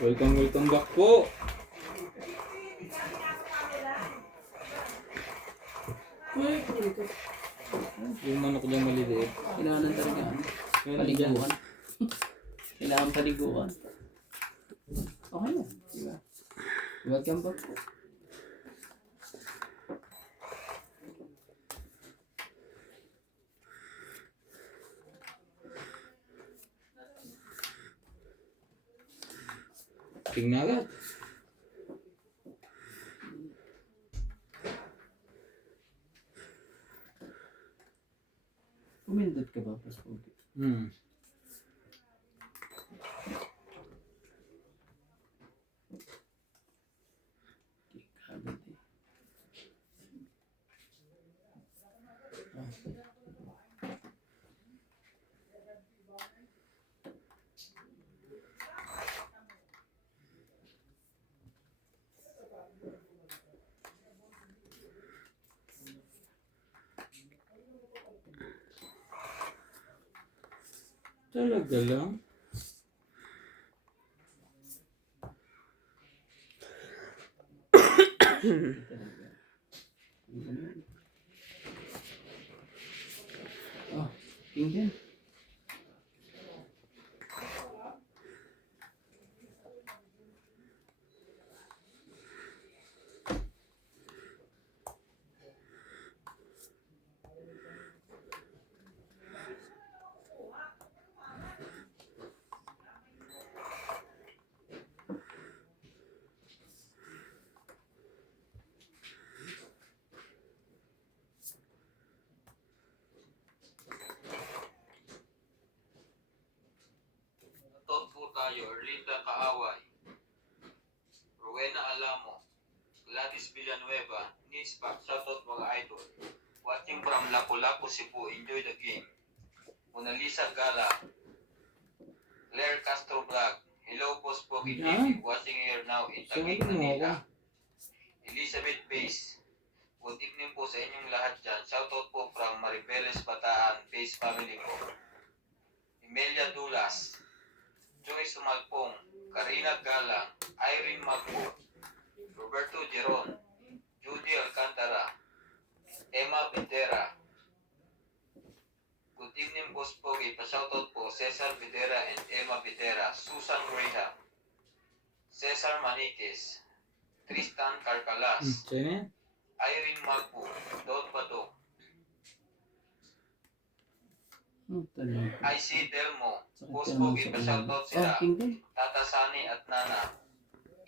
Welcome back po. Yung manok dyan maliliit. Kailangan talaga paliguan. Kailangan paliguan. Okay na. Diba? Welcome back po. Tingnan agad. Pumindot ka ba, Pas Pogi? Agad eh. Talaga lang. Oh, tingnan. Tot po tayo, Rita Kaaway, Rowena Alamo, Gladys Villanueva, Nispak, shoutout mga idol. Watching from Lapu-Lapu, Cebu, enjoy the game. Mona Lisa Gala, Claire Castro Vlog, hello po Spoky TV, watching here now in Taguig, Manila. Elizabeth Base, good evening po sa inyong lahat dyan. Shoutout po from Maribeles Bataan, Base family po. Emilia Dulas, Joyce Malpong, Karina Galang, Irene Magpo, Roberto Geron, Judy Alcantara, Emma Videra. Good evening po Spoky, pa-shoutout po Cesar Videra and Emma Videra, Susan Graham, Cesar Maniquez, Tristan Carcalas, Irene Magpo, Don Badong, Talaga. IC Delmo, Boss Pogi, pa-shoutout sila, Tata Sani at Nana,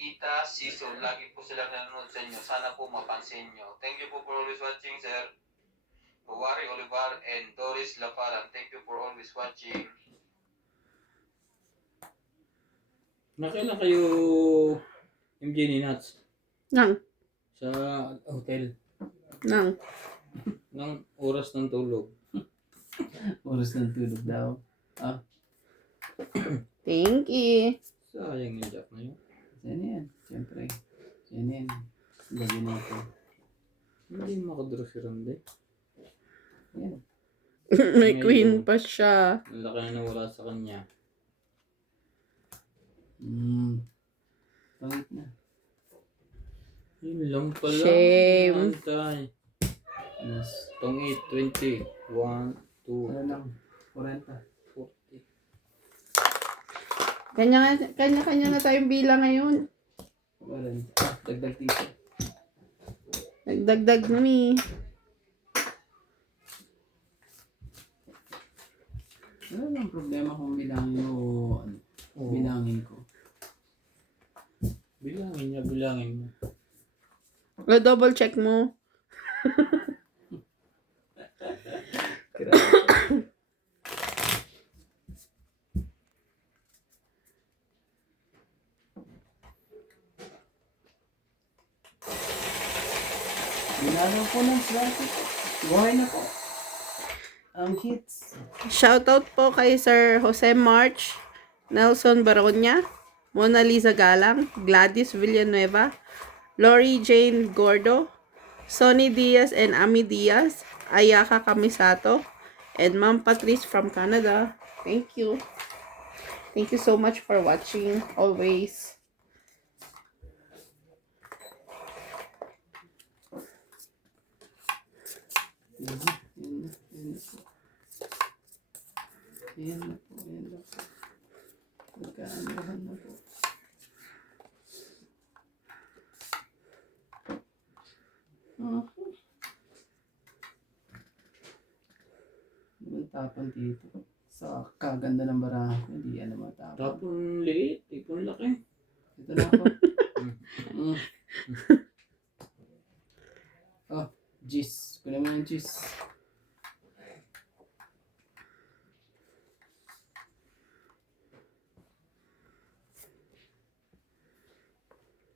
Ita, Siso, lagi po silang nanonood sa inyo. Sana po mapansin nyo. Thank you po for always watching, sir. Buwari Olivar and Doris Laparan, thank you for always watching. Nakailan kayo MJ ni Nats? Nang. Sa hotel? Nang. Nang oras ng tulog. Oras ng tulog daw. Ah, Thank you. Sayang yung jack na yun. yan yan. Siyempre. Yan yan. Gabi natin. Hindi makadraw si Randy. Yan. May queen pa siya. Ang laki na nawala sa kanya. Pangit na. Yun lang pala. Shame. Antay. Yes. Tong 8, 20. 1, 2, Ano lang? 40. 40. Kanya-kanya na tayong bilang ngayon. 40. Dagdag dito. Nagdagdag na mi. Wala lang problema kung bilangin mo o ano. Oo. Bilangin ko. Bilangin mo. Double check mo. Binalo po ng swerte po. Buhay na po. Ang hits. Shoutout po kay Sir Jose March, Nelson Baronia, Mona Lisa Galang, Gladys Villanueva, Lori Jane Gordo, Sonny Diaz and Ami Diaz, Ayaka Kamisato, and Ma'am Patrice from Canada. Thank you. Thank you so much for watching always. Yan na, yan na, yan na po. Yan na po. Magkaanohan na po. Okay. Ang tapon dito. Sa kaganda ng barahan ko, hindi yan naman tapon. Tapon liit, ipon laki. Ito na ako. Oh, Gis. Kunin mo yung Gis.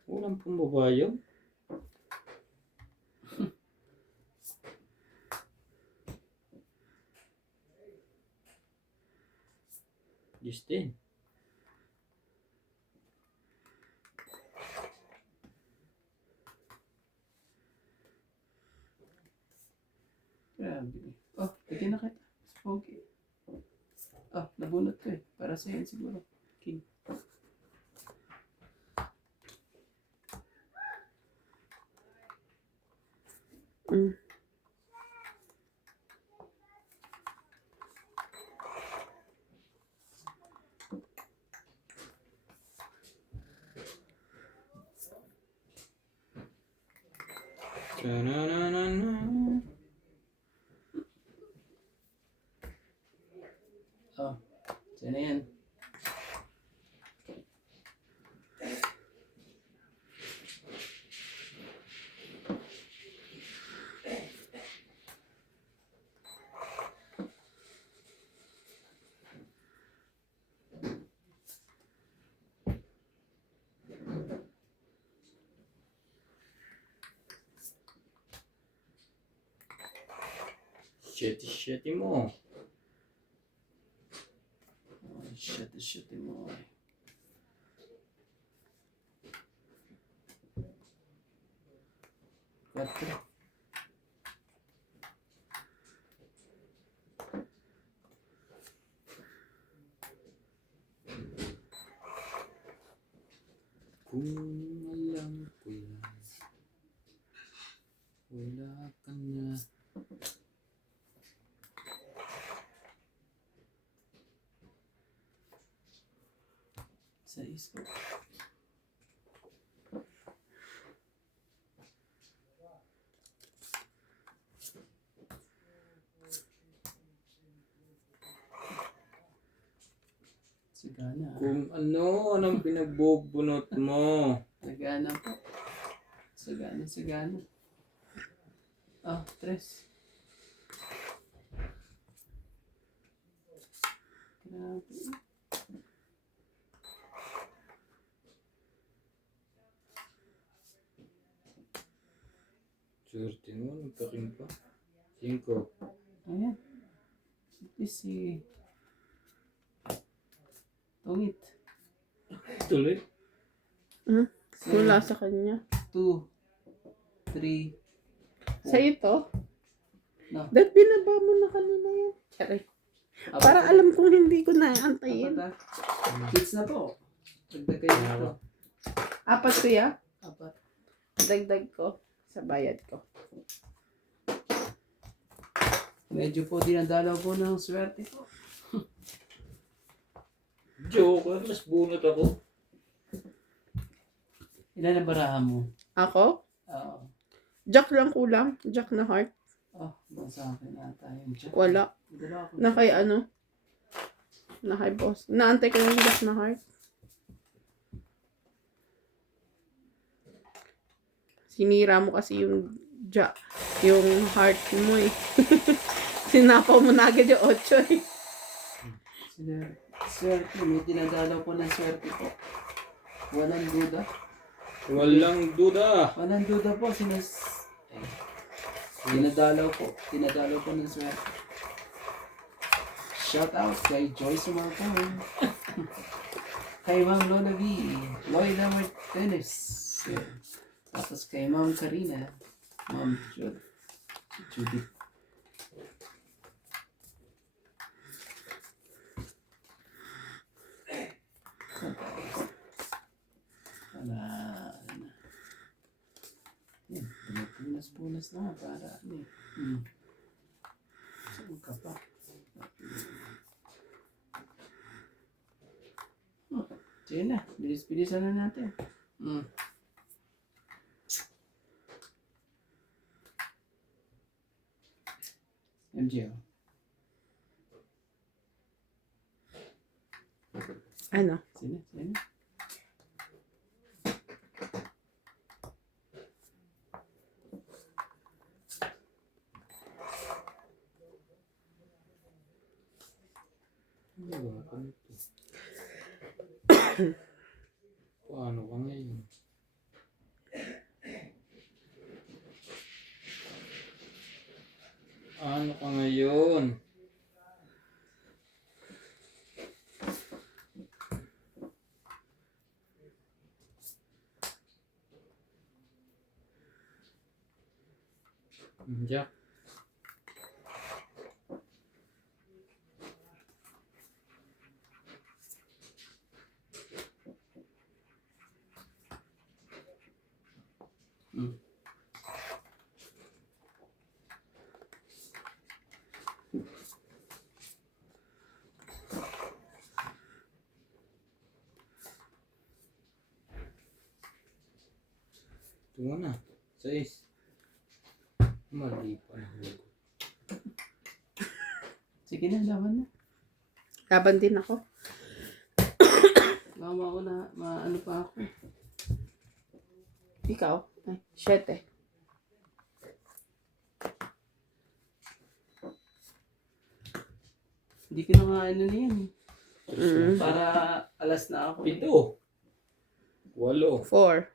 Walang pumbabayag. Justin. Grabe. Oh, pwede na kita. Okay. Oh, nabunot ko eh. Para sa yan siguro. King. Mm. Ta-na-na-na-na. Oh, dyan na yan. Shitty mo. Oh, shit mo. Quatro. Kung alam ko lang, wala ka na. Sa ispo. Sagana. Kung anong pinagbubunot mo. Sagana po. Sagana. Ah, tres. Grabe. Swerte mo, nagkaking pa. 5. Ayan. Ito si Tungit. Tuloy. Wala sa kanya. 2, 3, Sa ito? No. Dahil binaba mo na kanina yan. Charay. Para alam kong hindi ko naaantayin. Apat ah. Kids na po. Dagdag kayo dito. 4 kuya. 4. Dagdag ko sa bayad ko. Medyo po dinadalaw po ng swerte po. Joker, mas bunot ako. Ilan ang barahan mo? Ako? Oo. Jack lang kulang. Jack na heart. Oh, nasa akin ata yung check. Wala. Dalawa ko. Na kay ano? Na kay boss. Naantay ko yung Jack na heart. Sinira mo kasi yung yung heart mo eh. Sinapaw mo na agad yung 8 eh. Swerte. May dinadalaw po ng swerte po. Walang duda. Walang duda. Walang duda po. Dinadalaw po. Dinadalaw po ng swerte. Shout out kay Joyce Marcon. Kay Ma'am Lola V. Loida Martinez. Tapos kay Ma'am Karina. Ma'am Judith. Para, ano na. Yan, punas-punas na para, ano eh. Saan ka pa? Sige na, bilis-bilisan na natin. MJ, oh. Ano? Sige na. Ano ba? Ano to? Paano ka ngayon? Ano ka ngayon? Jack. Ito na. 6. Mali pa na hugot. Sige na, laban na. Laban din ako. Mama ko na, maano pa ako. Ikaw? Ay, 7. Hindi ko na nga ano na yan. Para alas na ako. 7. 8. 4.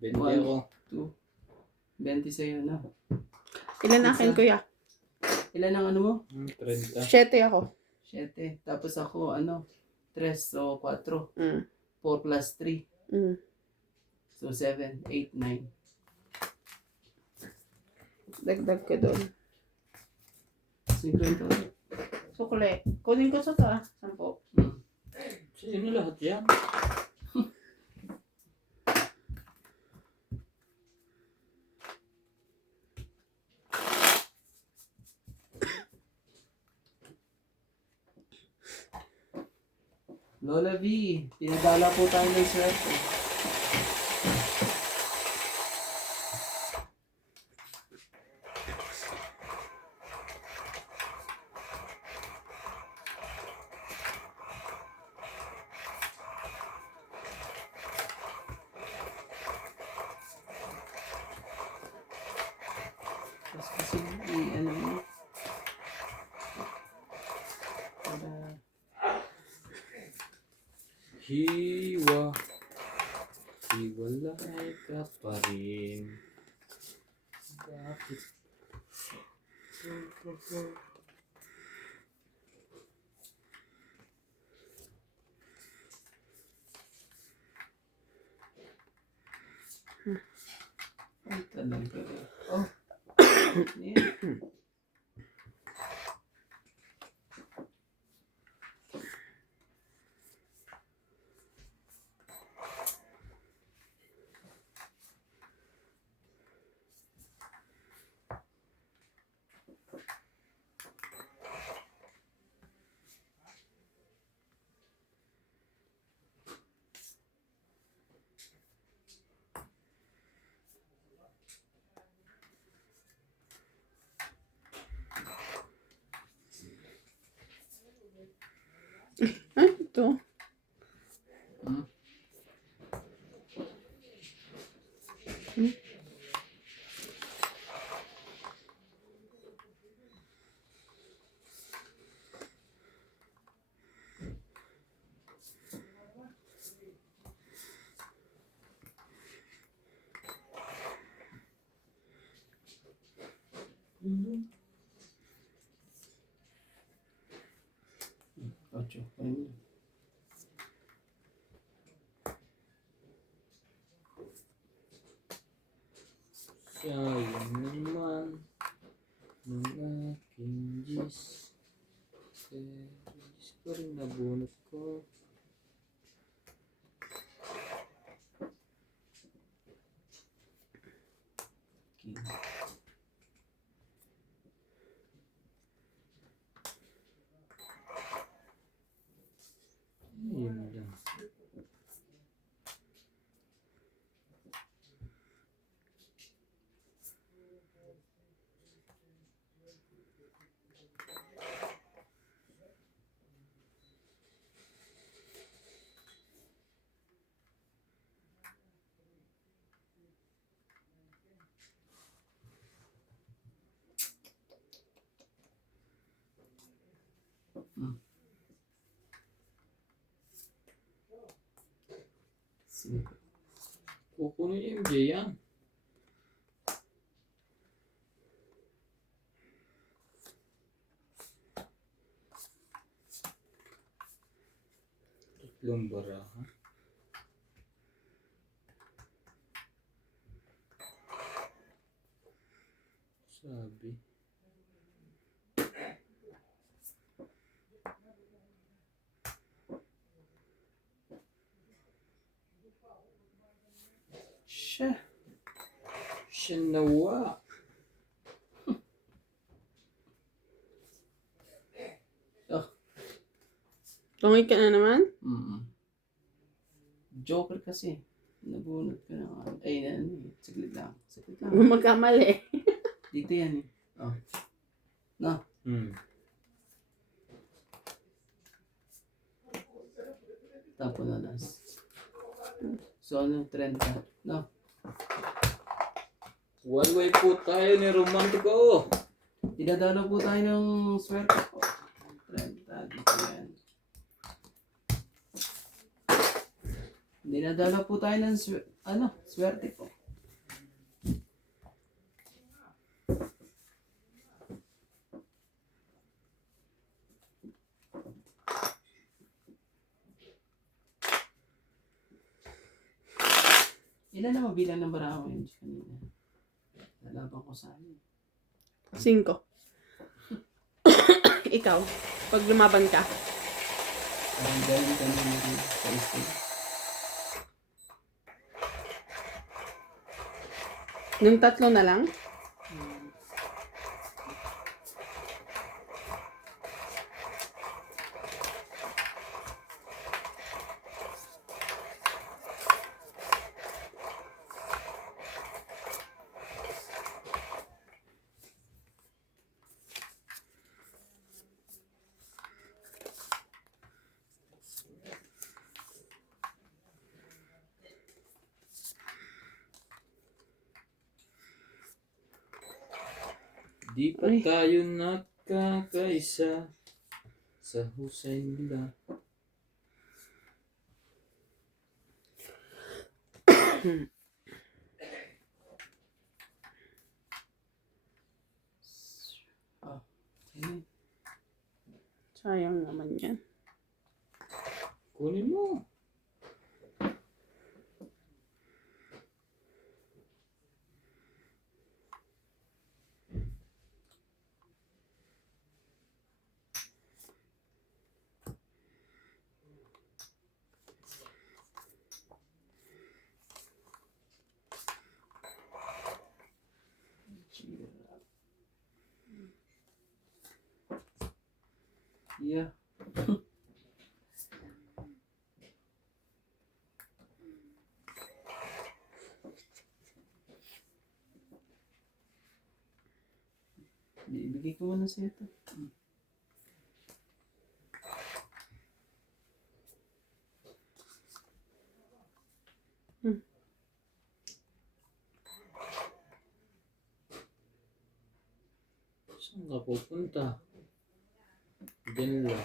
20 One. ako. 2. 20 sa'yo na. Ilan akin, kuya? Ilan ang ano mo? 30. 7 ako. 7. Tapos ako, 3. So, 4. Mm. 4 plus 3. Mm. So, 7, 8, 9. Dagdag ko doon. 50 ulit. Sukle. Kunin ko sa to 10. Sino lahat yan? Lola V, pinadala po tayo ng swerte. Tapos kasi, ano mo, para Hiwalay ka pa rin. Bakit? ay, talaga. Oh. Yan. Ito. Ocho. Ayun. Sayang naman ng aking Diyos. Diyos pa rin nabunot ko. king. Yun lang. Cinco. Kukunin yung MJ yan. Tatlong baraha. Sabi. Siya. Siya nawa. Oh. Tungay ka na naman? Joker kasi. Nabunot ko na nga. Ay, saglit lang. Saglit lang. Huwag magkamali. Dito yan eh. Oh. No. Tapo na nas. So, ano, 30. No. One way po tayo ni Romantico. Dinadalo po tayo ng swerte po. 30. Dito yan. Dinadala po tayo ng swerte po. Ilan na mabilang ng baraha mo yun kanina? Nalaban ko sa akin. 5. Ikaw, pag lumaban ka. Parang galing kanina sa isip. Yung 3 na lang? Di pa tayo nakakaisa sa husay nila. Okay. Sayang naman yan. Kunin mo. Yeah. Ibigay ko muna sa ito. Saan ka pupunta? Diyan lang.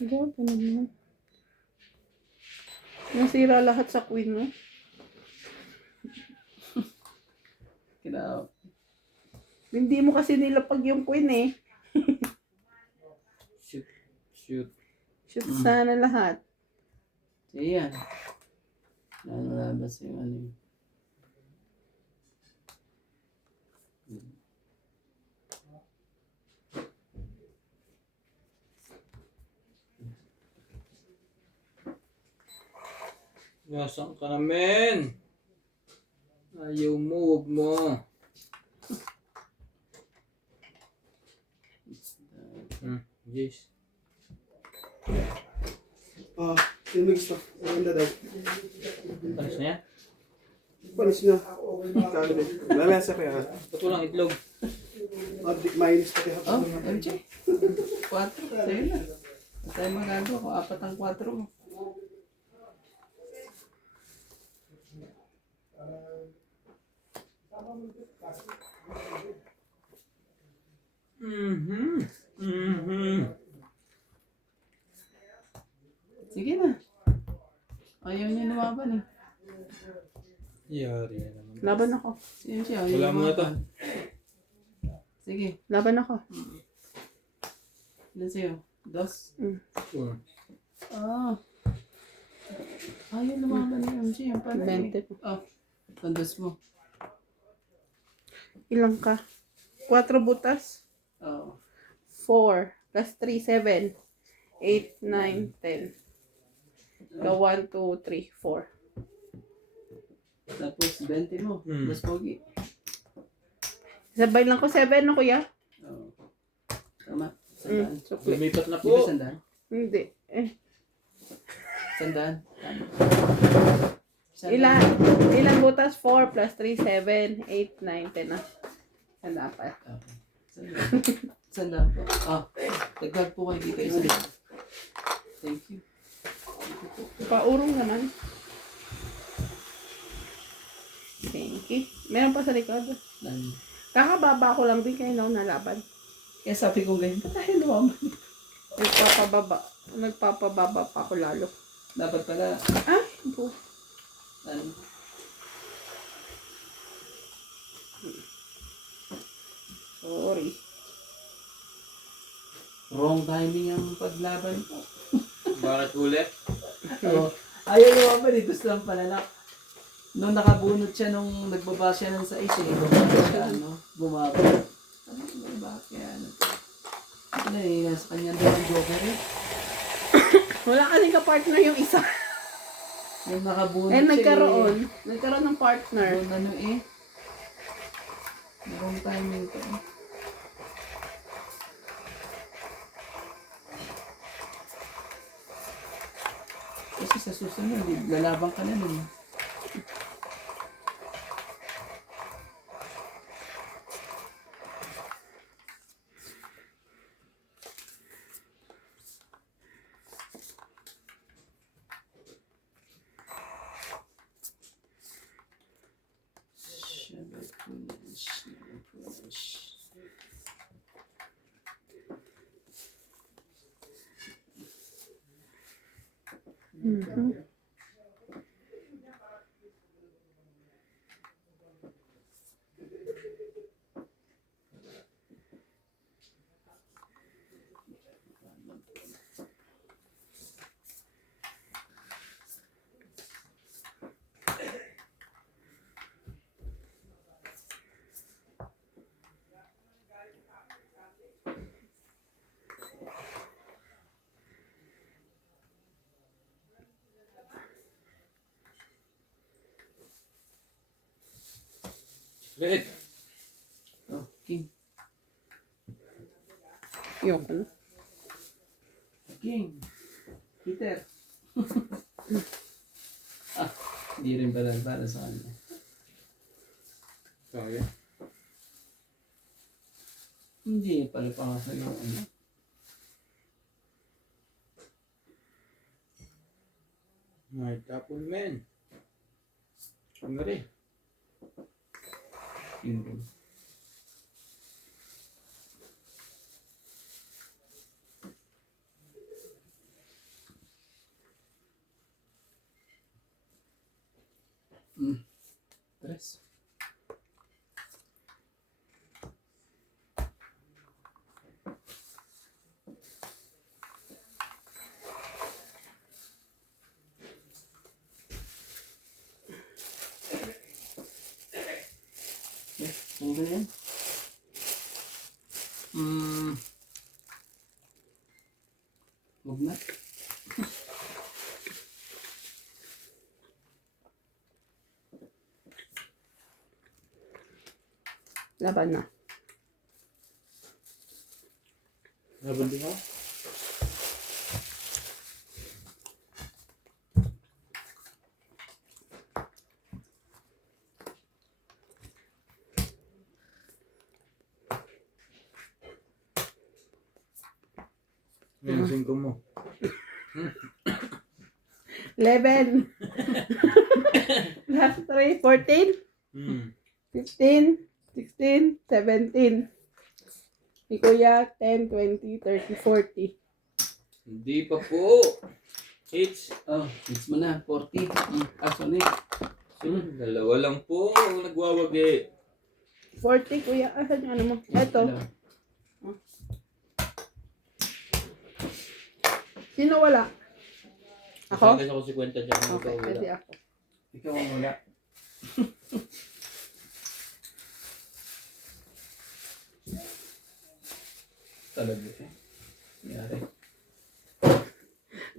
Grabe naman. Nasira lahat sa queen mo. Kina Hindi mo kasi nilapag yung queen eh. Shoot. Shoot. Shoot sana lahat. Ayan. Ano labas yung ano yun. Nasaan ka namin? Ayaw mo, huwag mo. Yes. Yung mix to. Maganda daw. Panis na yan? Panis na. Kano din. Lamesa kaya. Ba't walang itlog? Minus pati Oh, hapon. MJ. 4. Sa'yo na. At tayo magagawa ko. 4 ang 4 mo. Sige na. Ayaw niya lumaban eh. Yari na naman. Laban ako. Sige siya. Ayaw Wala mo na to. lumaban. Sige. Laban ako. Ilan sa'yo? 2? Sure. Ah. Ayaw lumaban ni MJ. Yung pala eh. 20 po. Oh. Tandos mo. Ilang ka? 4 butas. Oh. 4 plus 3, 7. 8, 9, 10. Ka 1, 2, 3, 4. Tapos 20 mo. Hmm. Mas pogi. Sabay lang ko 7 no kuya? Oh. Tama. Sandaan. Sukli. Lumipat na Di ba po. sandaan? Hindi. Sandaan. Tama. Sandaan. Ilan butas? 4 plus 3, 7, 8, 9, 10 na. Saan dapat? Okay. Sandaan. Sandaan po. Ah. Dagdag po kayo dito isa. Thank you. Paurong naman. Thank you. Meron pa sa likod. Dami. Kakababa ko lang din kayo nalaban. Kaya sabi ko ganyan, ba't tayo lumaban? Nagpapababa pa ako lalo. Dapat pala, Ah, po. ano, Sorry. wrong timing ang paglaban ko. Bakit ulit? Oo. Ayaw lumaban eh, gusto lang palalak. Nung nakabunot siya nung nagbaba siya ng 6 eh, bumaba siya, bumaba. Sabi ko, bakit kaya ano? Ano eh, nasa kanya daw ang joker eh. Wala kasing ka-partner yung isa. Nung nakabunot Eh, siya nagkaroon. Nagkaroon ng partner. Nung ano eh. Wrong timing ko eh. Kasi sa susunod, lalabang ka na nun. Mhm. Red. Oh, King. Yoko na. King. Peter. Hindi rin pala para sa kanya. Kaya. Hindi pala pa sa iyo. Ano? May tapon men. Ano rin? Yun rin. Tres. Ano ba yan? Huwag na. Laban na. Laban din ako. Yan ang 5 mo. 11. Last 3, 14, Hmm. 15, 16, 17. Si Kuya, 10, 20, 30, 40. Hindi pa po. Hits. Oh, hits mo na. 40. Sorry. Dalawa lang po. Nagwawagi. 40, Kuya. Asan yung ano mo? Eto. Sino wala? Ako? Kasi ako si Kwenta dyan. Okay, pwede ako. Ikaw ang wala. Talaga siya. Yari.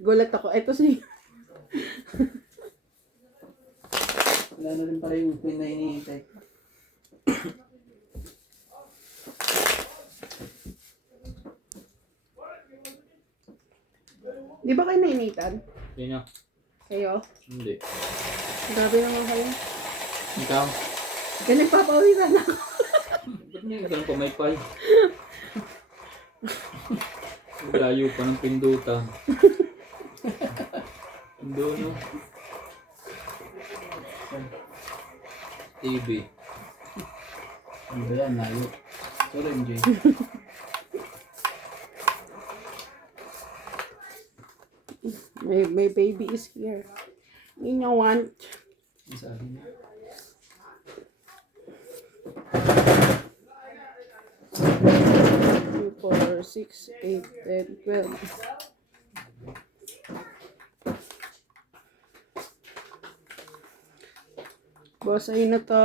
Gulat ako. Eto si... Wala na rin pala yung pin na hinihintay. Di ba kayo nainitan? Sino? Kayo? Hindi. Grabe naman kayo. Ikaw? Kaya nagpapawisan ako. Ba't may ganun pamaypay? Layo pa ng pindutan. Pinduno. TV. Ano ba yan? Layo. Sorry, MJ. My baby is here. Yun yung want. Ang sabi niya. Two, 4, 6, 8, 10, 12. Boss, ayun na to.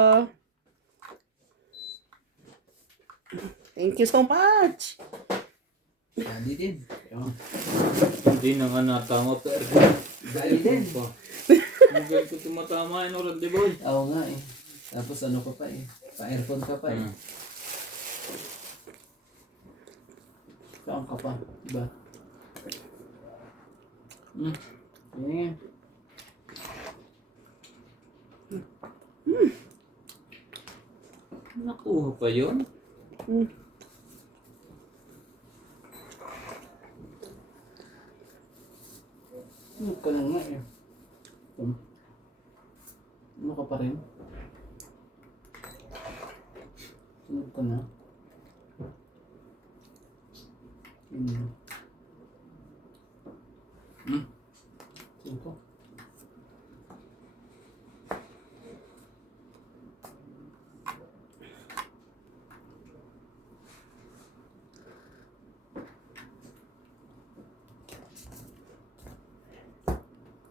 Thank you so much. Daddy din. Ewan. Hindi na nga natama pero. Daddy din. Hindi ko tumatama yun oras, di boy? Oo nga eh. Tapos ano ka pa eh. Pa-aircon ka pa eh. Saan ka pa? Diba? Yan. Nakuha pa yun? Ano ka lang nga eh. Ano ka pa rin? Sunod ka na. Sino to?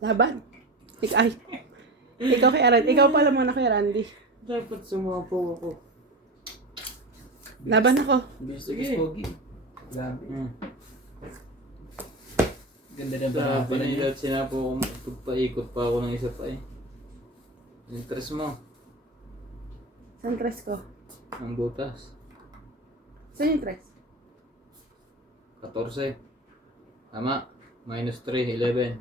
Laban. Ay. Ikaw kay Randy. Ikaw pala muna kay Randy. Dapat sumapaw ako. Laban ako. Bisugis pogi. Grabe. Ganda na ba? Sabi na nila at sinapo ako, pagpaikot pa ako ng isa pa eh. Interest mo, Saan tres ko? ang butas. Saan yung tres? 14. Tama. Minus 3, 11.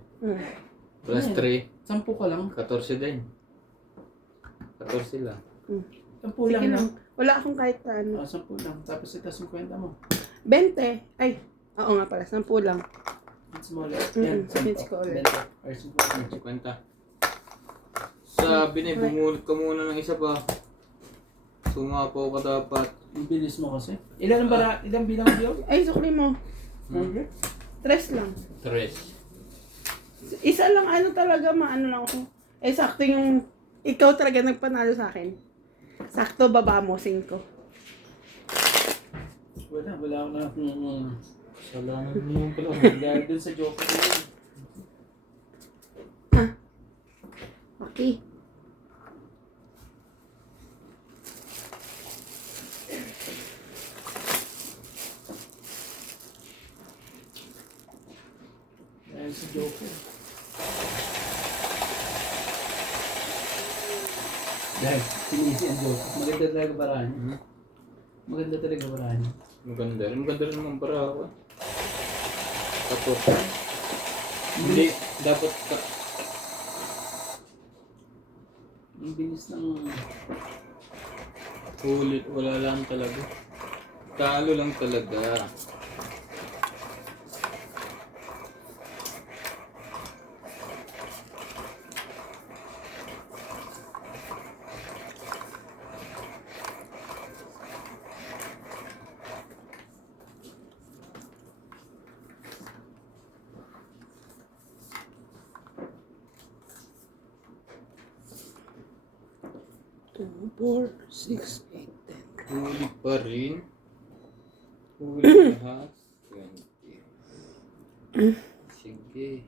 Plus Ano 3, 10 ka lang. 14 din. 14 lang. 10 Sige lang lang. na. Wala akong kahit ano. 10 lang. Tapos ito 50 mo. 20. Ay. Oo nga pala. 10 lang. It's smaller. Yan, 10. Hits ko ulit. 20. Or 50. 50. Sabi na, bumunot ka muna ng isa pa. Sumapaw ka dapat. Ang bilis mo kasi. Ilan bilang yun? Ay, sukli mo. Okay. Tres lang. 3. Isa lang ano talaga, maano lang ako. Eh, sakto yung, ikaw talaga nagpanalo sa akin. Sakto, baba mo, 5. Wala ako na. Salamat mo yung pala. Dahil dun sa joke ko yun. Okay. Dahil sa joke ko. Dahil sinisi ang joke. Maganda talaga barahan. Maganda talaga barahan niya. Maganda rin naman para ako. Tapos, hindi, dapat ka. Ang bilis ng... Ulit, wala lang talaga. Talo lang talaga. Two, 4, 6, 8, 10. Huli pa rin. Huli lahat. 20. Sige.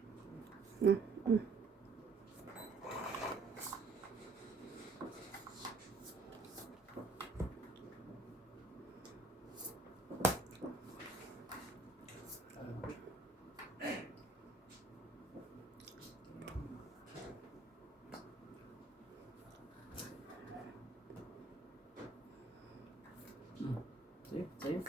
Sa'yo.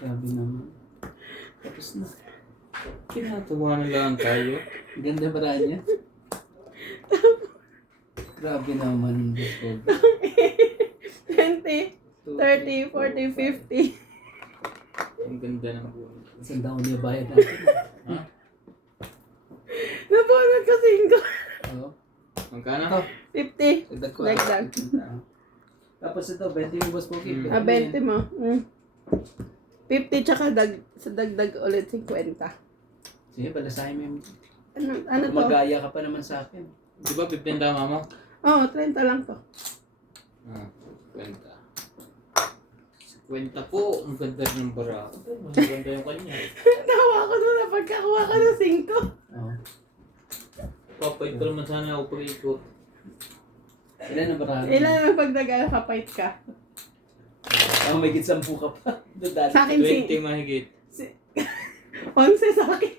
Grabe naman. Tapos na. Tinatawanan lang tayo. Ganda barahan niya. Grabe naman. Boss Bob. 20, 30, 40, 50. Ang ganda ng buhay. Isang taon niya bayad natin. Ha? Nabunod ko 5. Oo. Magkano? Ito. 50. Dagdag ko. Dagdag. Tapos ito, 20 yung Boss Pogi. 20 mo. 50 tsaka sa dagdag ulit 50. Sige, balasahin mo yung... Ano to? Magaya ka pa naman sa akin. Di ba 15 tama mo? Oo, 30 lang to. 50. 50 po. Ang ganda ng bara. Ang ganda yung kanya. Nawa ko doon na pagkakuha ka ng 5. Oo. Papait pa naman sana ako pag-ikot. Ilan na barahan? Ilan ang pagdaga kapait ka? May git 10 ka pa. Doon Sa akin 20 mahigit. 11 sa akin.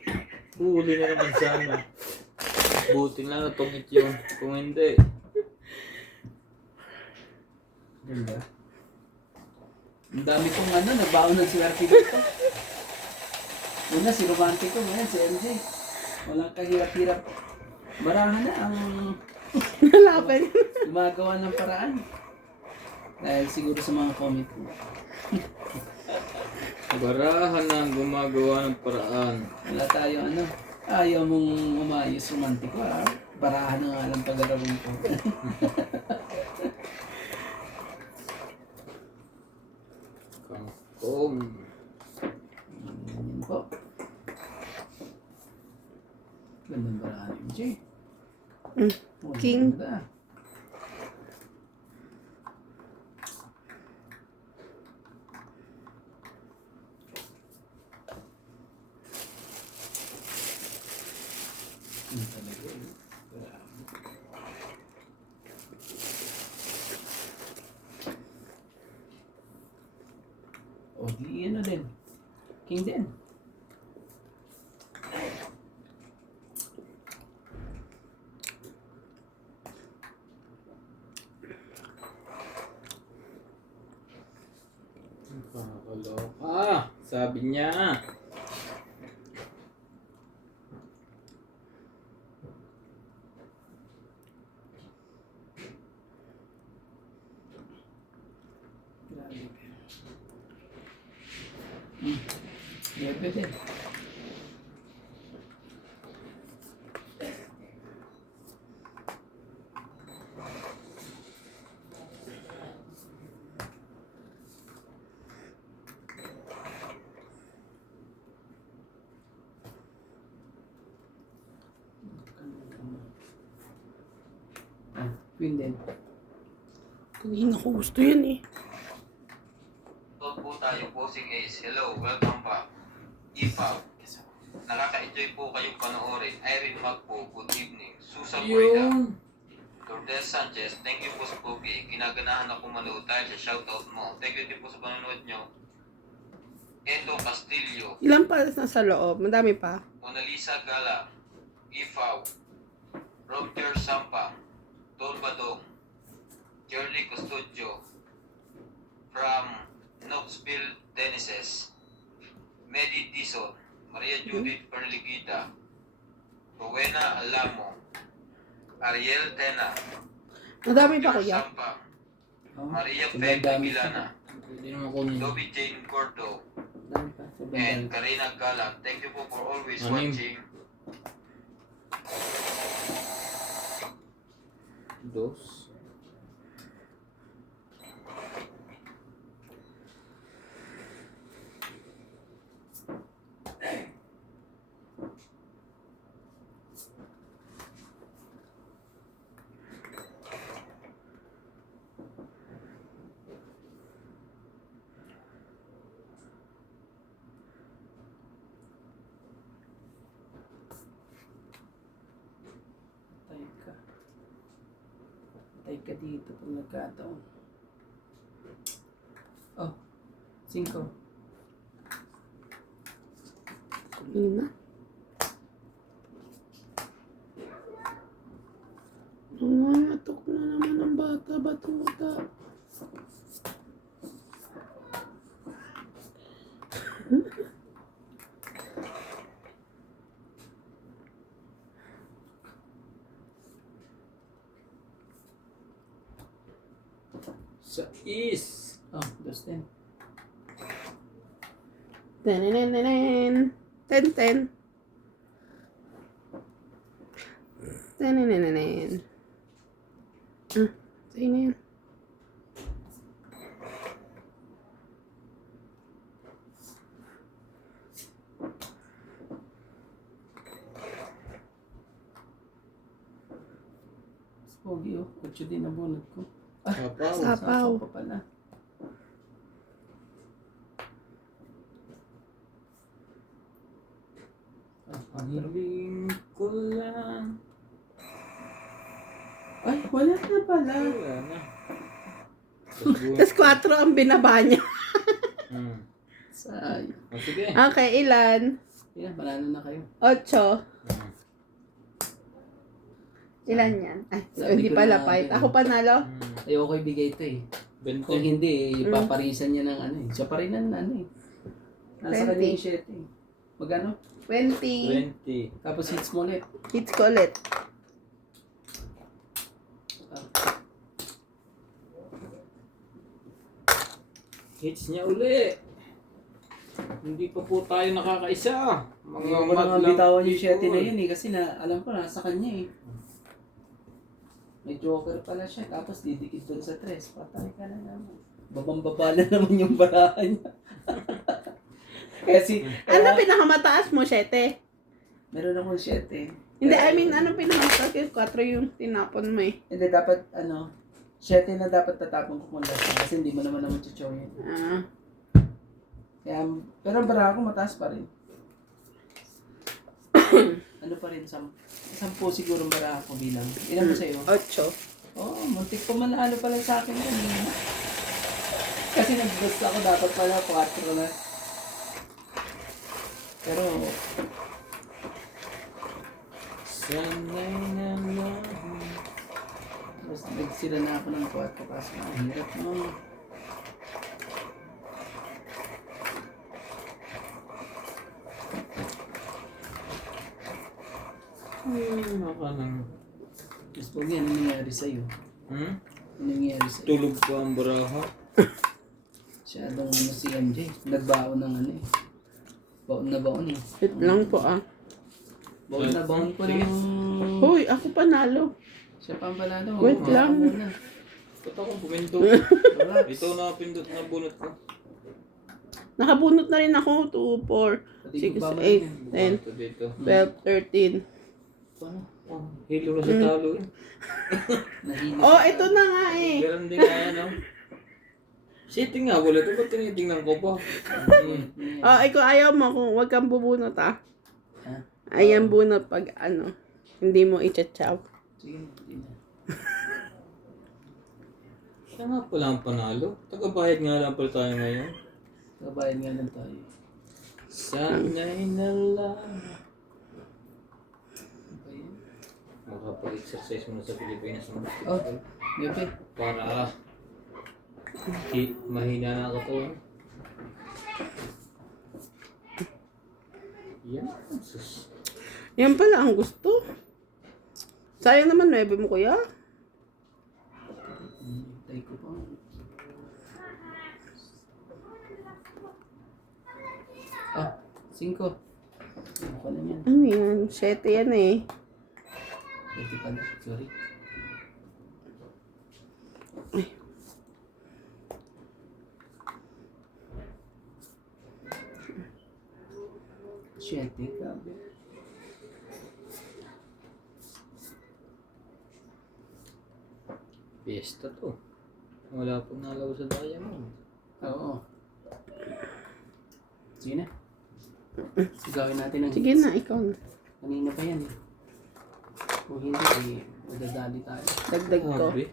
Huli na naman sana. Buti na natungit yun. Kung hindi. Ganda. Ang dami kong nagbaon ng swerte dito. Una si Romantico, ngayon si MJ. Walang kahirap-hirap. Barahan na ang Nalapan. gumagawa ng paraan. Dahil siguro sa mga comment ko. Barahan na ang gumagawa ng paraan. Wala tayo ayaw mong umayos romantiko ha. Barahan na nga lang pag-arabong ko. Kangkong. Yan po. Gandang barahan MJ. Oh, King. ganda. Yun talaga eh. Grabe. O di din. King din. Nakakaloka. Sabi niya. Grabe. Yeah, pwede. Queen din. Kanina ko gusto yan eh. Tol po tayo, Bossing Ace. Hello, welcome back. Ipaw. Nakaka-enjoy po kayong panoorin. Irene Mag po, good evening. Susan Boyda. Yun. Lourdes Sanchez, thank you po sa Pogi. Kinaganahan ako manood dahil sa shoutout mo. Thank you din po sa panonood nyo. Edo Castillo, Ilang pa na sa loob? Madami pa. Mona Lisa Gala, Ifaw, Roger Sampang, Tol Badong, Shirley Custodio, from Knoxville, Tennessee, Medi Dizon, Maria Judith Perligita, Rowena Alamo, Ariel Tena, Madami pa, Roger kuya. Sampang, Oh, Maria sobrang Peg dami Milana, Pwede naman kunin. Toby Jane Gordo, Dami pa. Sobrang and dami. Karina Galang. Thank you po for always Anim. watching. Dos. Patay ka. Patay ka dito kung nagkataon. Oh, 5. Ina. Nangangatok na naman ang bata-batuta. Sa is. Oh, 2. Tenenenenen. 10-10. Tenenenenen. Ah, sa'yo na yan. Pogi oh. 8 din ang bunot ko. Sapaw. Sapaw. Pa pala. Ang hiling ko lang. Ay, wala na pala. Wala na. Tapos 4 ang binaba niya. Hmm. Sayang. O sige. Okay, ilan? Yan, panalo na kayo. 8. Hmm. Ilan yan? Ay, Sabi hindi ko pala na fight. natin. Ako panalo? Hmm. Ayoko ibigay ito eh. Kung 20. hindi, paparisan niya ng ano eh. Siya pa rin ang ano eh. Nasa 20. kanya yung 7 eh. Magano? 20. 20. Tapos hits mo ulit. Hits ko ulit. Hits niya uli. Hindi pa po tayo nakakaisa. Mga Hindi ko na nga madlang bitawan yung 7 na people. yun eh. Kasi na, alam ko nasa kanya eh. May joker pala siya. Tapos didikit doon sa 3. Patay ka na naman. Babang-baba na naman yung barahan niya. Kasi, Ano pinakamataas mo, 7? meron akong 7. Hindi, I mean, ano pinakamataas yung 4 yung tinapon mo eh. Hindi, dapat, 7 na dapat tatapon ko kung last na. Kasi hindi mo naman naman chuchoyin. Ah, Kaya, pero ang bara ko mataas pa rin. Ano pa rin, 10 siguro ang bara ko bilang. Ilan ba sa'yo? 8. Oo, muntik pa manalo pala sa akin kanina. Kasi nag-boost ako, dapat pala 4 na. Pero, Sanay na lang. mas nagsira na ako ng 4 kasi ang hirap mo. Naka nang. Mas pogi, ano nangyari sa'yo? Hmm? Ano nangyari sa'yo? Tulog pa ang baraha. Masyadong si MJ. Nagbaon ng ano eh. Baon na baon eh. Wait lang po ah. Baon na baon ko Sige. ng... Hoy, ako panalo. Siya pa ang panalo. Wait lang. Ba't akong puminto? Relax. Ito na pindot na bunot ko. Nakabunot na rin ako. 2, 4, 6, 8, 10, Ito dito. 12, 13. Paano? Oh, hilo na sa talo eh. Nahilig Oh, siya. ito na nga eh. Meron din nga yan, no? Sitting nga, wala ito. Ba't tinitingnan ko pa? Hmm. Oh, ikaw ayaw mo kung wag kang bubunot ah. Ha? Ayan bunot pag ano. Hindi mo i-chachaw. Sige, hindi na. Siya nga pala ang panalo. Tagabayad nga lang pala tayo ngayon. Kabayan nga lang tayo. Sanay na lang. Ano ba yun? Oh, makapag-exercise muna sa Pilipinas ng Oh, gabi. para mahina na ang katawan. Yan. Sus. Yan pala ang gusto. Sayang naman 9 mo, kuya. Tay ko pa. Ah, 5. Ano pala yan? Ano yan? 7 yan eh. Pwede pala. Sorry. Siyete, grabe. Fiesta to. Wala pong nalaw sa diamond. Oo. Sige na. Gawin natin ang Sige na, ikaw na. kanina pa yan eh. Kung hindi, madadali tayo. Dagdag ko. Grabe.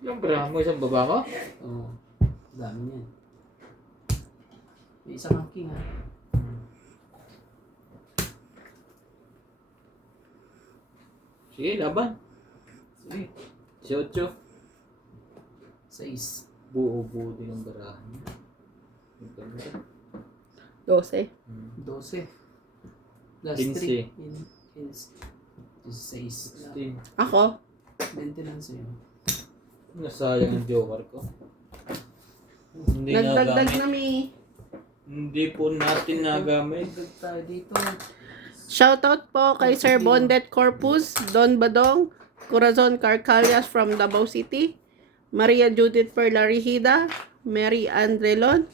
Yung bra mo isang baba ko? Oo. Dami yan. May isang king ha. Sige, laban. Sige. 18. 6. Buo-buo din ang barahan niya. Ang ganda. 12. 12. Plus 15. 3. 16. 16. Ako? 20 lang sa'yo. Nasayang ang joker ko. Hindi Nagdagdag nagamit. na mi. Hindi po natin nagamit. Dagdag tayo dito. Shoutout po kay Sir Bondet Corpus, Don Badong, Corazon Carcalias from Davao City, Maria Judith Perla Rigida, Mary Andrelon,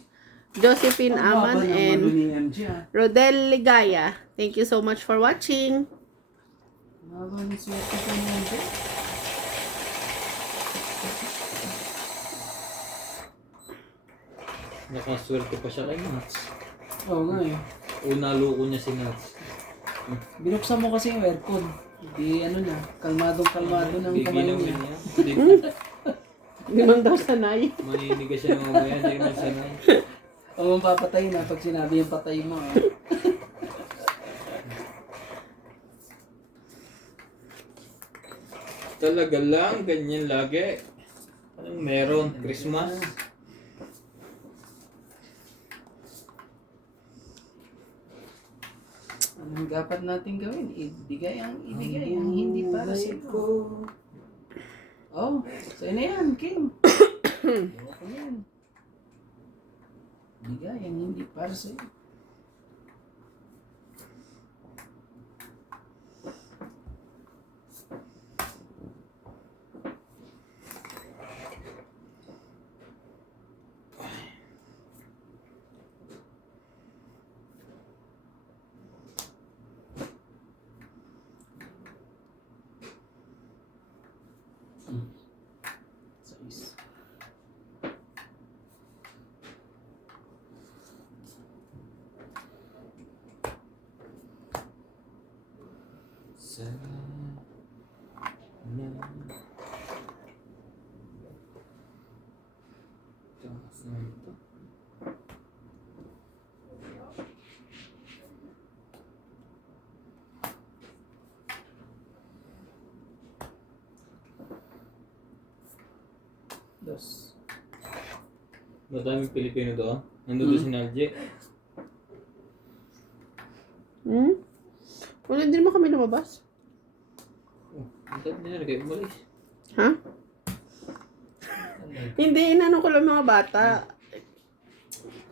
Josephine Aman, and ni MJ ha. Rodel Ligaya. Thank you so much for watching. Haba ng swerte ko ni MJ. Nakaswerte pa siya kay Nats. Oo nga eh. Una loko niya si Nats. Binuksan mo kasi yung aircon. Di ano na, kalmadong-kalmado ng kamay Gigilang niya. niya. Hindi man daw sanay. Maninigas siya mamaya. Hindi man sanay. Huwag mong papatayin na pag sinabi yung patay mo. Ha? Talaga lang. Ganyan lagi. Anong meron? Christmas? Anong dapat natin gawin? Ibigay ang hindi para sa iyo. Oh, sa'yo na yan, King. Okay yan. Bigay ang hindi para sa iyo. Sais. Sana. Taas na ito. Dos. Madaming Pilipino doon. Nandun si Nalje. Wala, hindi naman kami lumabas. Oh, ang dami nila kayo umalis. Ha? Hindi, inano ko lang mga bata.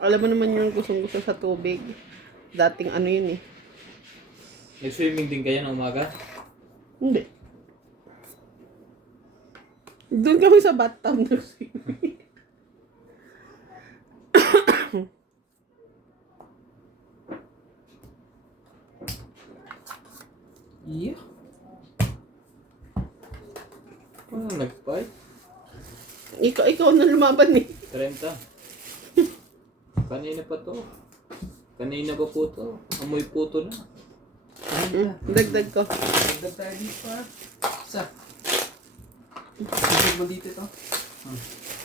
Alam mo naman yung gustong-gusto sa tubig. Dating ano yun eh. Nag-swimming din kayo ng umaga? Hindi. Doon kami sa bathtub na swimming. Yeah. Ano nag-fight? Ikaw na lumaban eh. 30. Kanina pa to. Kanina pa po to. Amoy puto na. Dagdag ko. Dagdag tayo dito pa. Isa. Dagdag mo dito ito.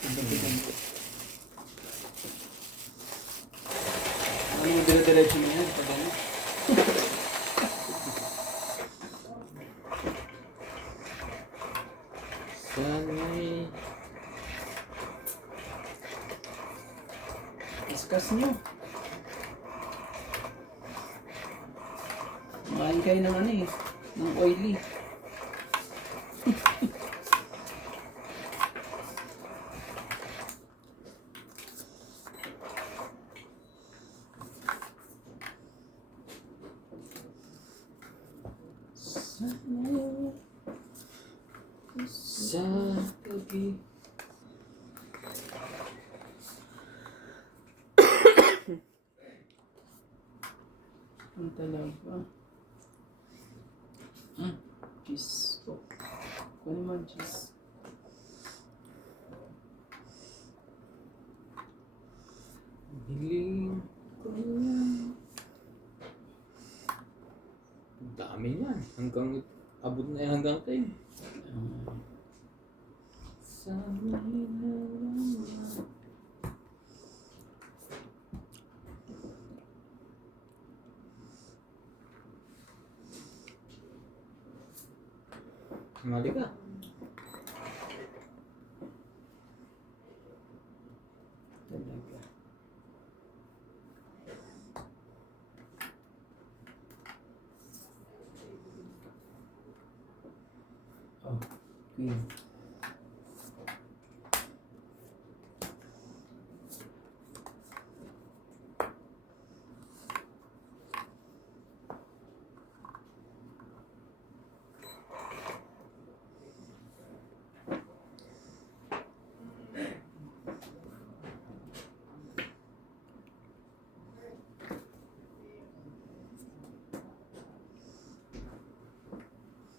Dagdag dito. Ano yung dire-diretso mo yan? Pag ano? Sana'y Discuss nyo. Kumain kayo ng ano eh, ng oily. sa gabi. Ang talaga. Cheese. Oh. Kunin mo ang cheese. Hiling ko yan. Ang dami yan. Hanggang abot na yan hanggang 10. Sa mahinawa. Mali ka. Talaga. Oh, queen.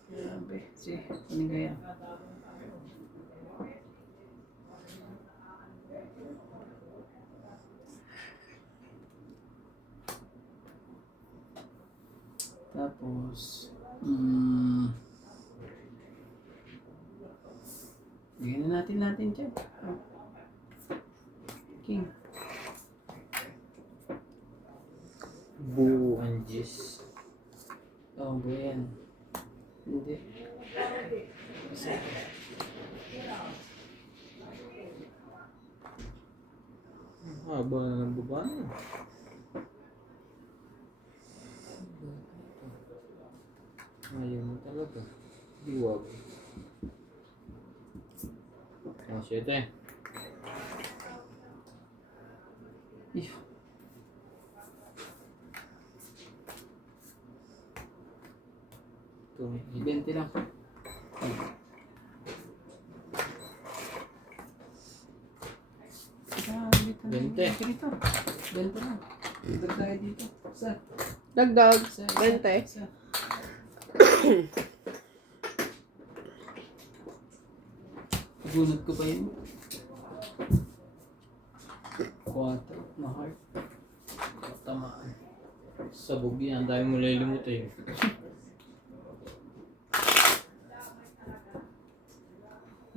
Grabe. Sige, kunin kaya. Tapos, bigyan na natin dyan. Oh. King. Buo ang Diyos. Oh, buyan. Hindi. Isa. Ang haba na ng baba na. Ayaw mo talaga. Diwag. Oh, 7. If. Ito. 20 lang. Bente. Dito. 20 lang. Dagdag tayo dito. Isa. Dagdag. Isa. 20. Isa. Bunot ko pa yun. 4 na heart. Tamaan. Sabog yan. Ang dami mo lilimut eh.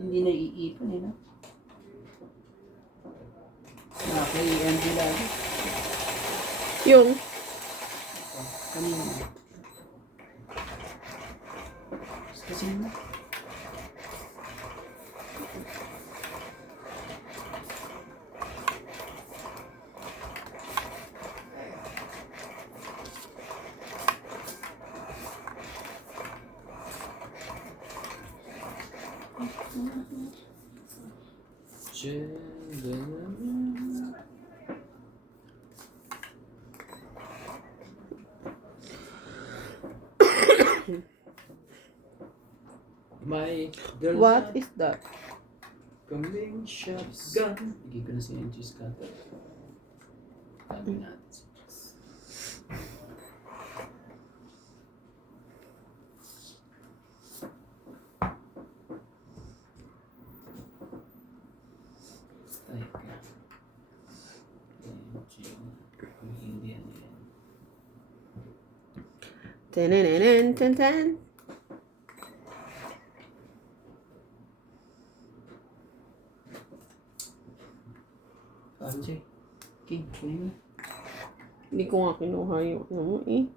Hindi na iipon eh, no? Naka-EMD lagi. Yung Kanina. Kasi na. My girl. what is that? Kaming shotgun. Bigay ko na si Angie's cutter. Tabi natin si Jess. Tayo ka. Angie. Hindi yan yan. Tenenenen, ten ten. Angie. King, kunin mo. Hindi ko nga kinuha yung ano mo eh.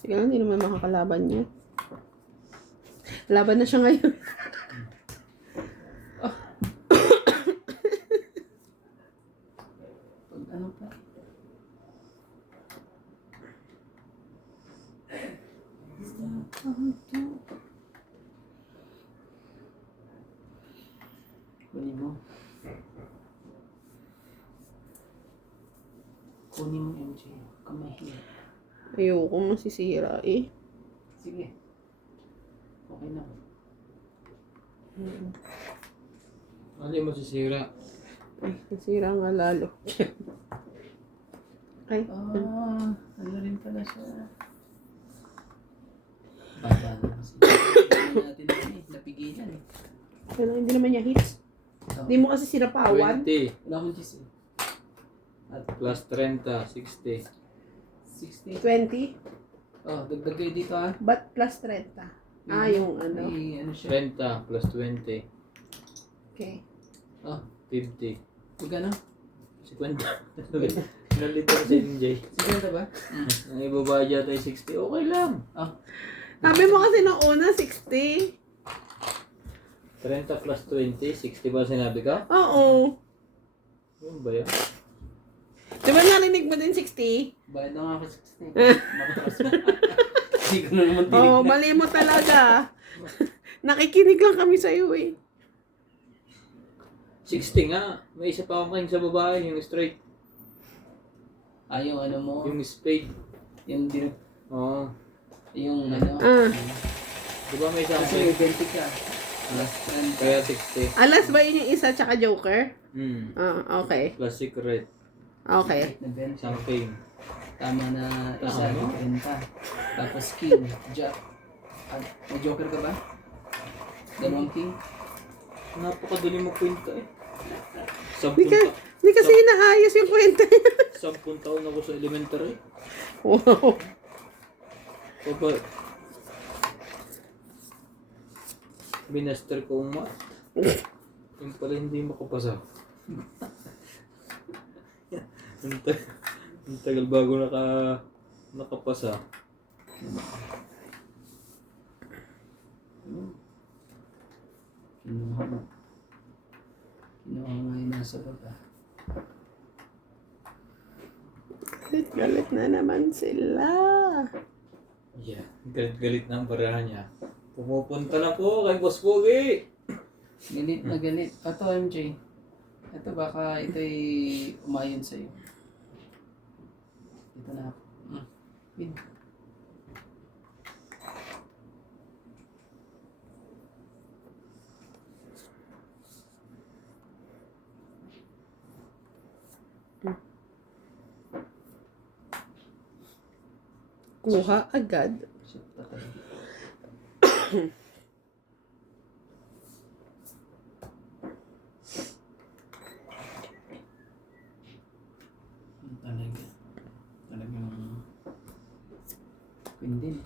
Sige lang, hindi naman makakalaban niya. Laban na siya ngayon. Pag ano pa? Kunin mo. Kunin mo, MJ. Kamahiya. Ayoko masisira eh. Sige. Okay na. Ano yung masisira? Ay, nasira nga lalo. Ay, Ano rin pala siya. Baba na kasi. Hindi natin napigilan eh. kaya hindi naman niya hits. Hindi mo kasi sinapawan. 20 Wala akong cheese eh. At plus 30, 60. 60. 20. Oh, dagdag kayo dito ha. But plus 30. Ah, yung ano. May ano siya. 30 plus 20. Okay. Oh, 50. magkano? 50. Nalito si MJ. 50 ba? Ang ibaba dyan tayo 60. Okay lang. Oh, Sabi mo kasi nung una, 60. 30 plus 20, 60 ba sinabi ka? Oo. Yun ba yan? Di ba narinig mo din 60? bayad na nga ako 60. Makakas mo. Hindi ko na naman tinig Oo, na. mali mo talaga. Nakikinig lang kami sa'yo eh. 60 nga. May isa pa akong sa babae, yung straight. Yung ano mo, Yung spade. yung din, Oo. yung ano. Ah. Di ba may isa Kasi akong 20 ka. Plus 30. kaya 60. Alas ba yun yung isa tsaka joker? Hmm. Ah, okay. Plus secret. Okay. Na 20. Champagne. Tama na isa, Tama. 30. Tapos king, jack. May joker ka ba? Dalawang king? Napakadali mo kwenta eh. Hindi ka, hindi kasi inaayos yung kwenta. 10 taon ako sa elementary. Wow. Papa, binaster ko ang math. Yung pala hindi makapasa. Ang tagal bago nakapasa. Kinuha mo. Kinuha nga yung nasa baba. Galit na naman sila. Yeah, galit-galit na ang barahan niya. Pumupunta na po kay Boss Pogi. Galit na galit. Ito, MJ. Ito baka ito'y umayon sa'yo. Ito na ako. Win. Kuha agad. Shit, patay. Talaga. Talagang queen din.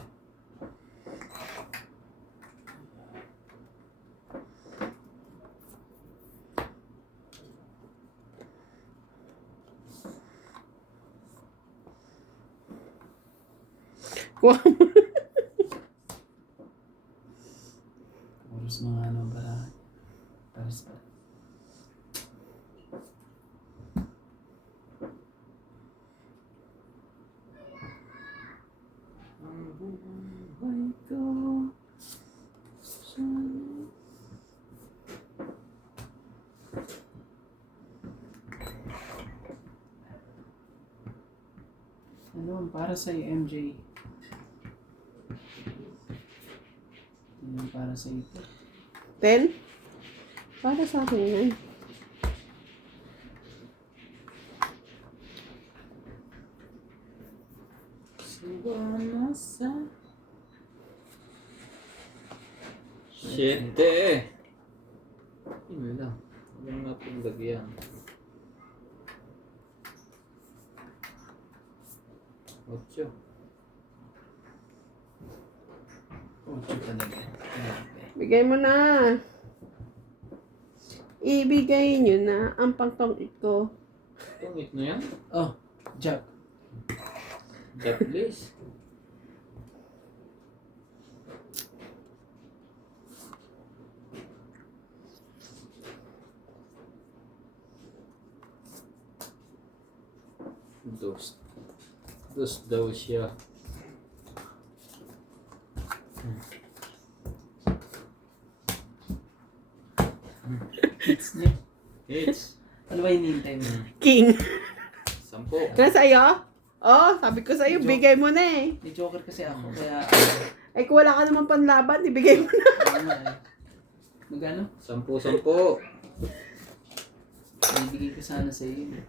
Kuha mo. Oras mga ano ba? Paris pa. Ang buhay ko sana. Ano ang para sa'yo, MJ? Ano ang para sa'yo ito? 10? Para sa akin yan. Suwana sa... Siyete. Yun lang. Walang napaglagyan. 8. Ocho talaga. Grabe. Bigay mo na. Ibigay nyo na ang pangtongit ko. Tungit na yan. Oh, Jack. That please. Dos. Dos daw siya. Hits niya. Hits. Ano ba hinihintay mo? King. 10. Nasa iyo? Oh, sabi ko sa'yo, bigay mo na eh. May joker kasi ako, kaya Ay, kung wala ka naman panlaban, ibigay mo na. ano eh. Magano? 10. Ibigay ko sana sa iyo.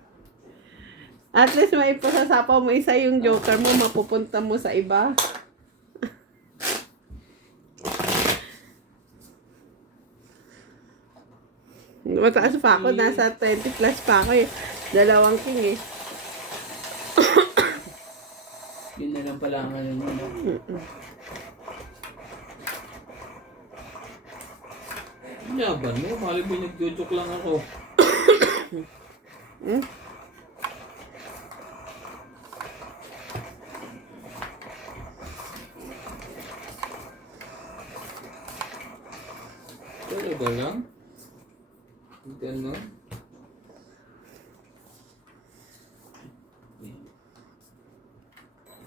At least may pasasapaw mo isa yung joker mo, mapupunta mo sa iba. Mataas pa ako, nasa 20 plus pa ako eh. 2 king eh. Yun na lang pala ang ano mo. No? Yaban mo, mali ba nagjojoke lang ako. Talaga lang? Ganon?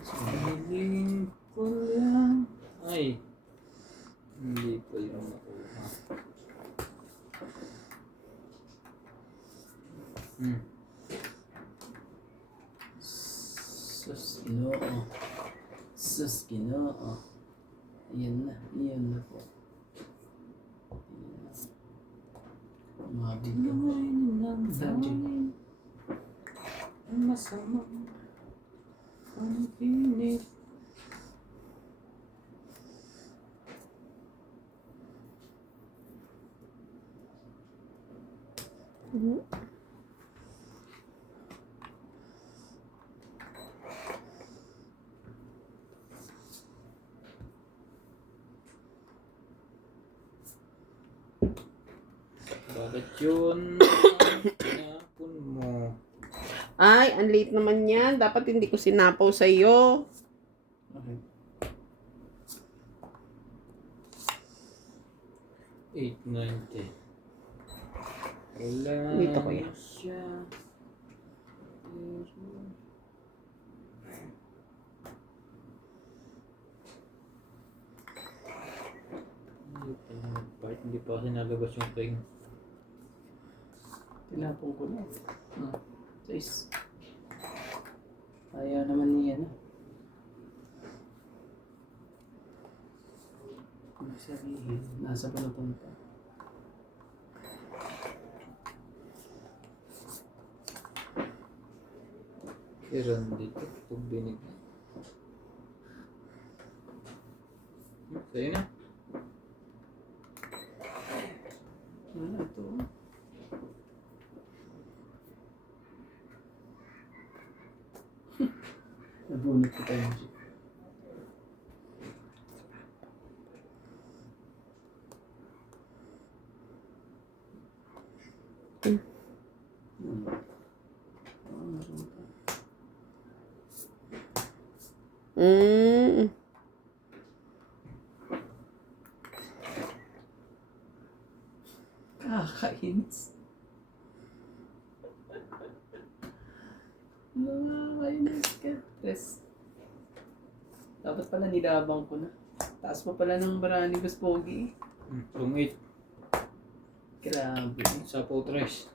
Sabihin ko lang. Ay. Hindi pa yung nakuha. Sus, Ginoo. Sus, Ginoo. Ayan na po. Mabig ka. Subject. Ang masama. Ang init. Bakit yun? Tinapon mo. Ay, ang late naman yan. Dapat hindi ko sinapaw sa iyo. Okay. 890. Wala Dito ko yan. siya. Hindi pa kasi nalabas yung ring. Tinapong ko na. Sis. Ayaw naman niya na. Ibig sabihin, nasa panutan pa. Iran dito. Pag binig na. Sa'yo na. Wala ito. Nabunot ko tayo. Mm. Kakainis. Nakakainis ka. Tres. Dapat pala nilabang ko na. Taas pa pala ng barani Gus Pogi. From 8. Grabe. Sa Potres.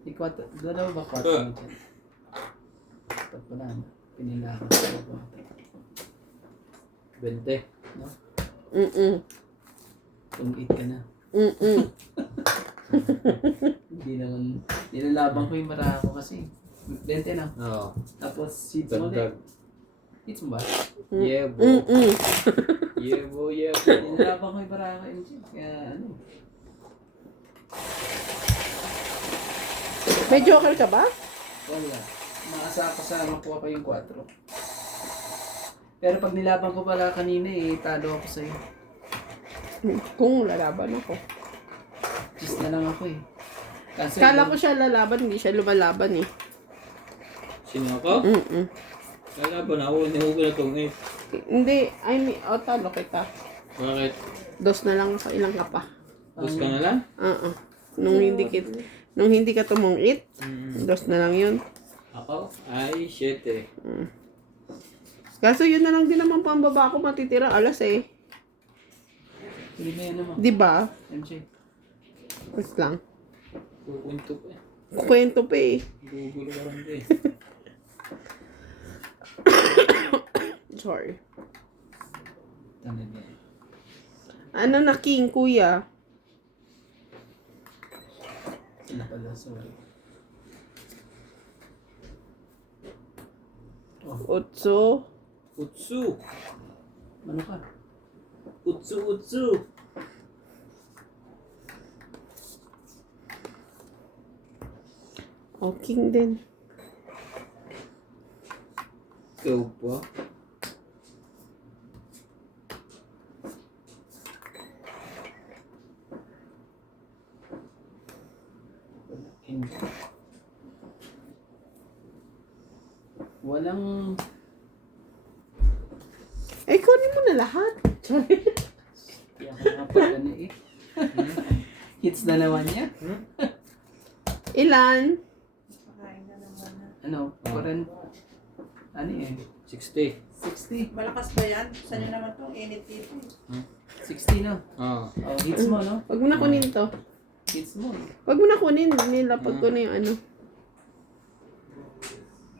Di kwata, dalawa ba kwata mo dyan? Dapat pala na. Pinilakan ko ba? 20. No? Mm-mm. Kung 8 ka na. Mm-mm. Hindi naman. Nilalabang ko yung marako kasi. 20 na. Oo. Tapos seeds mo Dagdag. din. Seeds mo ba? Yebo. Mm-mm. Yebo, yebo. Nilalabang ko yung marako MG. Kaya ano. May joker ka ba? Wala. Kasama ko pa yung 4. Pero pag nilabang ko pala kanina talo ako sa'yo. Kung lalaban ako. Just na lang ako Kasi Kala ko siya lalaban, hindi siya lumalaban eh. Sino ako? Mm-mm. Lalaban ako. Nihugo na itong 8. Hindi, I mean, talo kita. Bakit? 2 na lang ako, ilang ka pa. Bus ka na lang? Nung hindi ka tumungit, 2 na lang yun. Ako? Ay, 7. Kaso yun na lang din naman pambaba ko matitira alas eh. Hindi mo yan naman. Di ba? MJ. Wait lang. Kukunto pa eh. Kwento pa eh. Gugulo ka rin din. Sorry. Talaga. Ano na king, kuya? Sila pala, sorry. Otso. Utsu! Ano ka? Utsu! O, king din. Ikaw pa? Walang... Eh, kunin mo na lahat. Kaya ka nga pag ano eh. Hits na naman niya. Ilan? Ano? 40... Ano eh? 60. 60. Malakas ba yan? Saan yun naman itong init dito? 60 no? Oo. Oh, hits mo no? Wag mo na kunin to. Hits mo. Wag mo na kunin. Nilapag ko na yung ano.